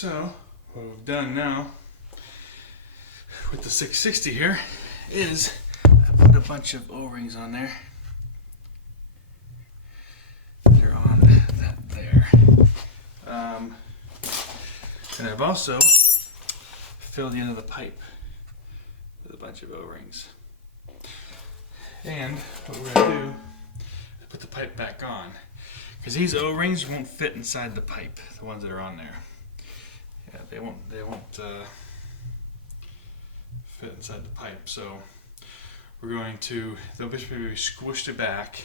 So, what we've done now with the 660 here is I put a bunch of O-rings on there. They're on that there. And I've also filled the end of the pipe with a bunch of O-rings. And what we're going to do is put the pipe back on. Because these O-rings won't fit inside the pipe, the ones that are on there. Yeah, they won't fit inside the pipe. So we're going to, they'll basically be squished it back,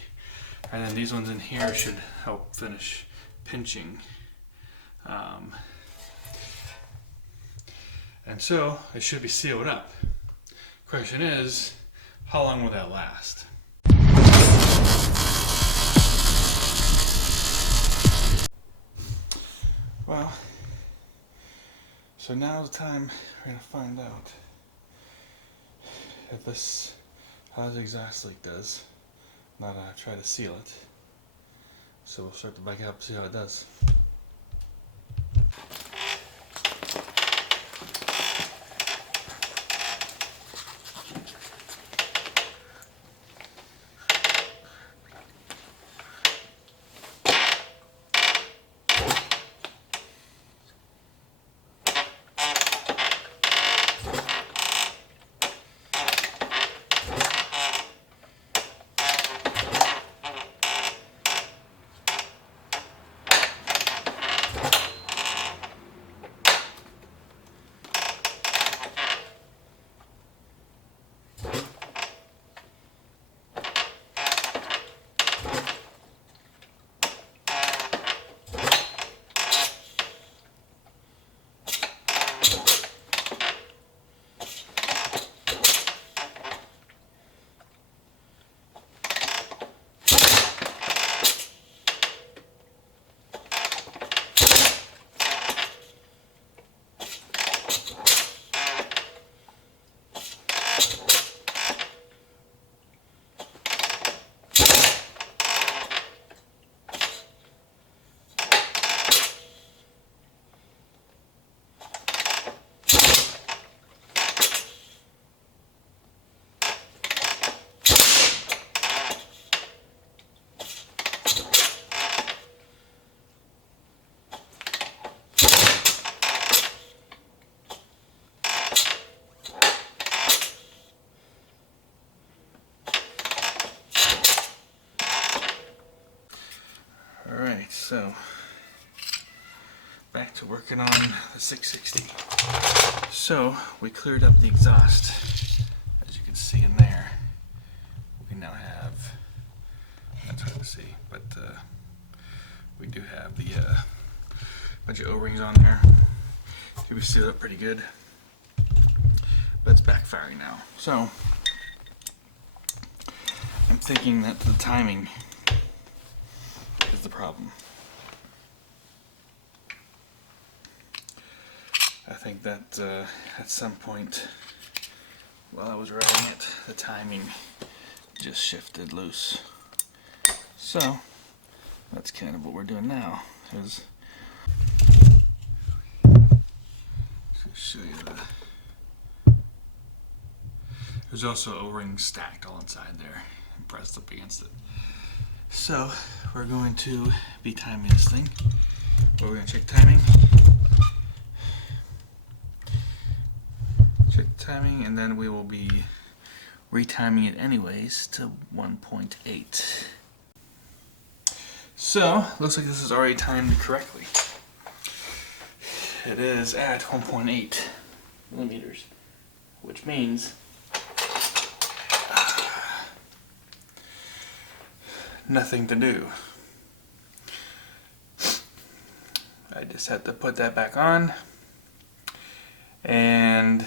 and then these ones in here should help finish pinching. And so it should be sealed up. Question is, how long will that last? Well, so now's the time we're going to find out if this, how the exhaust leak does. Now that I've tried to seal it. So we'll start the bike up and see how it does. Alright, so back to working on the 660. So we cleared up the exhaust, as you can see in there. We now have, that's hard to see, but we do have the bunch of O-rings on there. We sealed up pretty good, but it's backfiring now. So I'm thinking that the timing is the problem. I think that at some point while I was riding it, the timing just shifted loose. So that's kind of what we're doing now. Is show you there's also O-rings stacked all inside there and pressed up against it. So we're going to be timing this thing. We're going to check timing. Check the timing, and then we will be retiming it anyways to 1.8. So looks like this is already timed correctly. It is at 1.8 millimeters, which means nothing to do. I just have to put that back on, and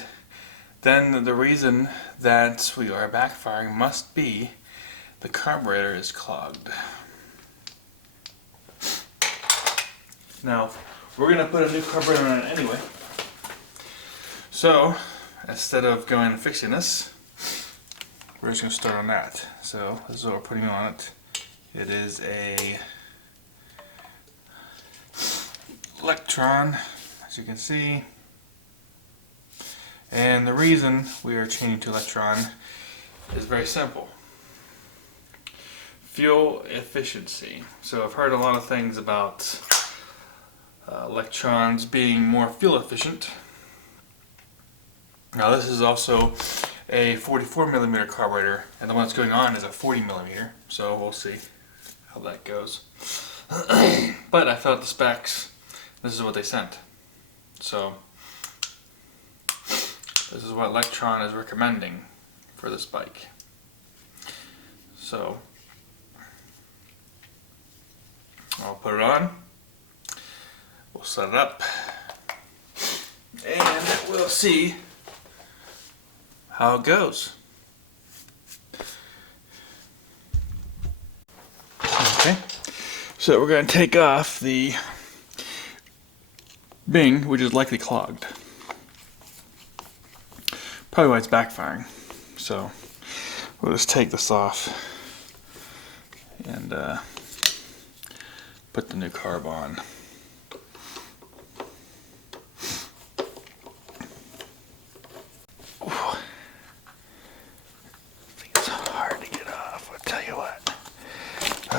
then the reason that we are backfiring must be the carburetor is clogged. Now we're going to put a new carburetor on it anyway, so instead of going and fixing this, we're just going to start on that. So this is what we're putting on it. It is a Electron, as as you can see. And the reason we are changing to Electron is very simple. Fuel efficiency. So I've heard a lot of things about Electrons being more fuel efficient. Now this is also a 44mm carburetor, and the one that's going on is a 40mm, so we'll see how that goes. But I filled out the specs. This is what they sent. So this is what Electron is recommending for this bike. So I'll put it on, we'll set it up, and we'll see how it goes. Okay, so we're going to take off the Bing, which is likely clogged. Probably why it's backfiring. So we'll just take this off and put the new carb on.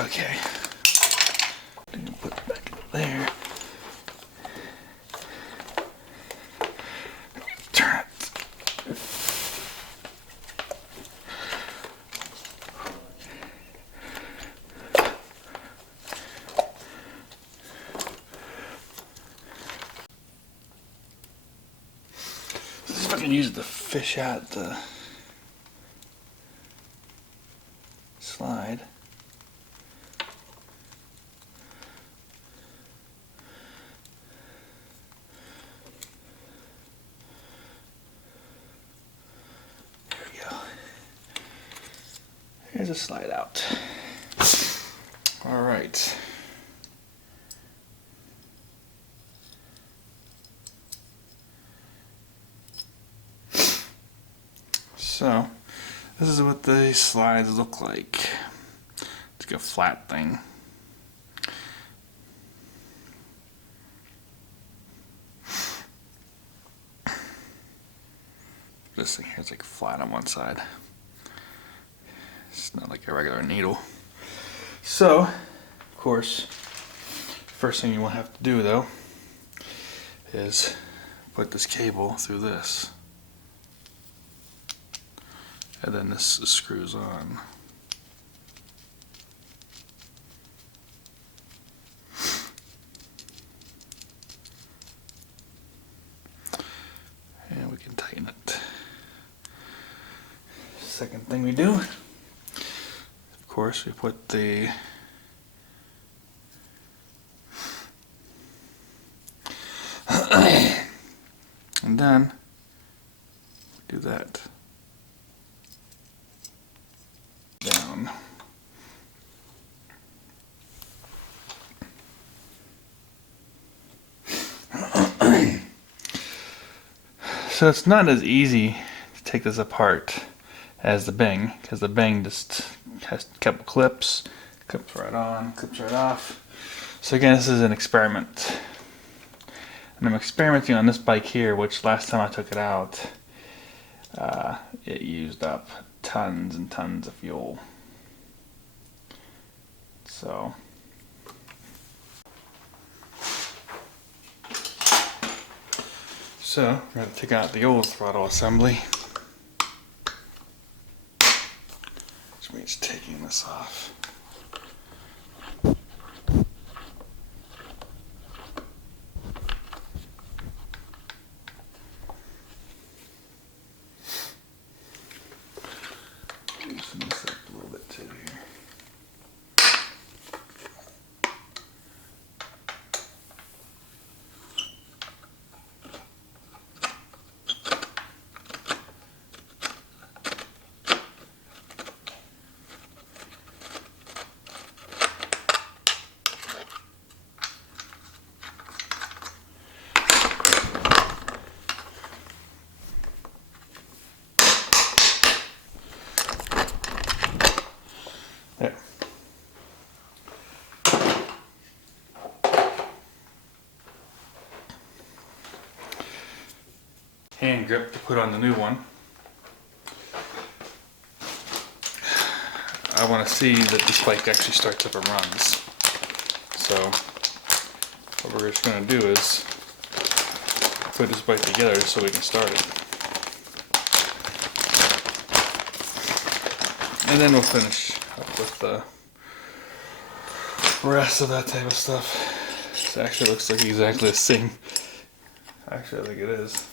Okay, put it back in there. Turn it. Let's see if I can use it to fish out the slide. Here's a slide out. All right. So, this is what the slides look like. It's like a flat thing. This thing here is like flat on one side. It's not like a regular needle. So, of course, first thing you will have to do though is put this cable through this. And then this screws on. And we can tighten it. Second thing we do, of course, we put the and then do that down. So it's not as easy to take this apart as the Bing, because the Bing just has a couple clips right on, clips right off. So again, this is an experiment. And I'm experimenting on this bike here, which last time I took it out, it used up tons and tons of fuel. So we're going to take out the old throttle assembly, which means taking this off. Loosen this up a little bit too here. hand grip to put on the new one. I want to see that this bike actually starts up and runs. So what we're just going to do is put this bike together so we can start it. And then we'll finish up with the rest of that type of stuff. This actually looks like exactly the same. Actually, I think it is.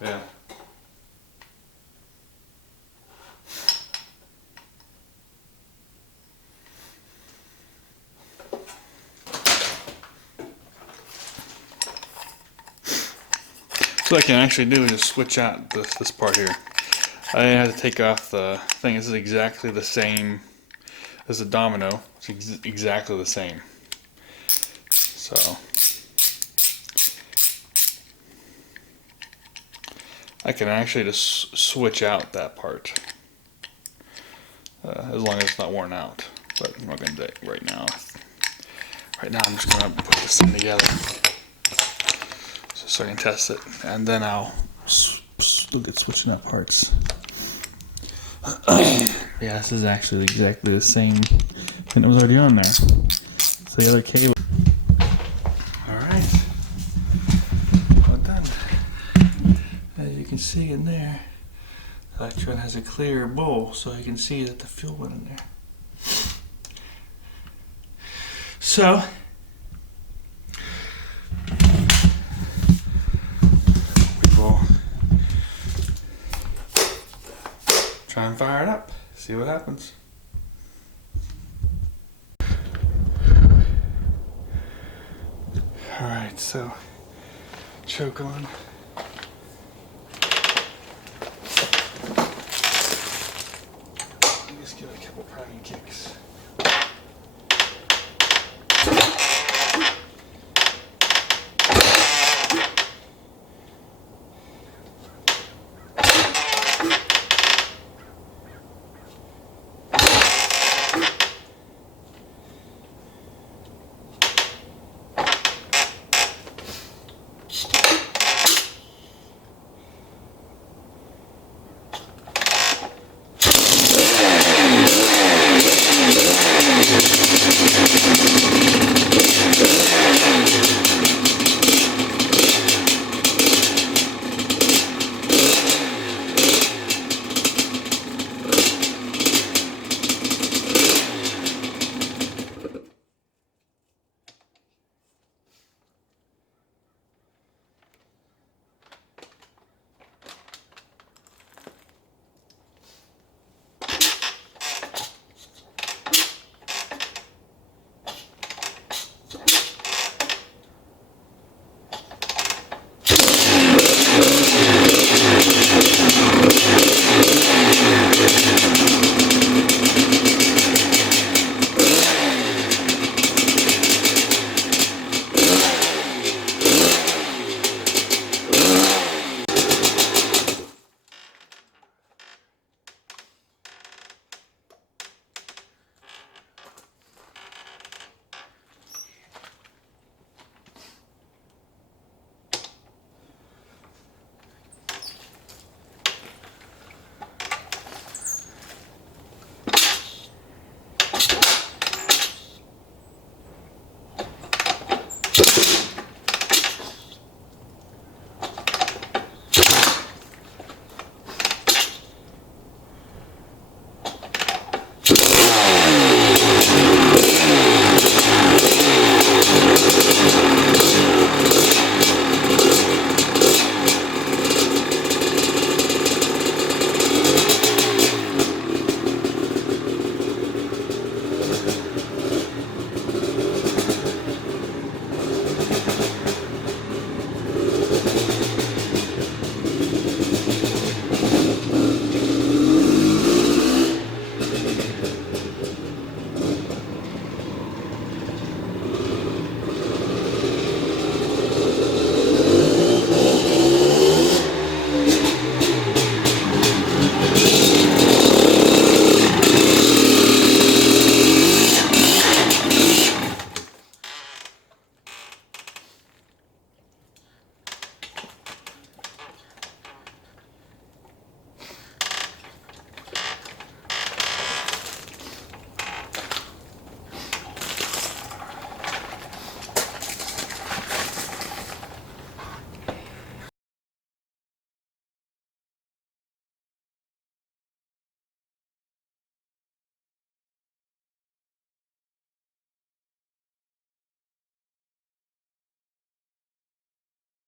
Yeah. So what I can actually do is just switch out this part here. I had to take off the thing. This is exactly the same as the domino. It's exactly the same. So I can actually just switch out that part as long as it's not worn out. But I'm not going to do it right now. Right now I'm just going to put this thing together so I can test it, and then I'll look at switching out parts. Yeah, this is actually exactly the same thing that was already on there. So the other cable. Alright. Well done. As you can see in there, the Electron has a clear bowl, so you can see that the fuel went in there. So we will try and fire it up, see what happens. Alright, so choke on. Just give it a couple priming kicks.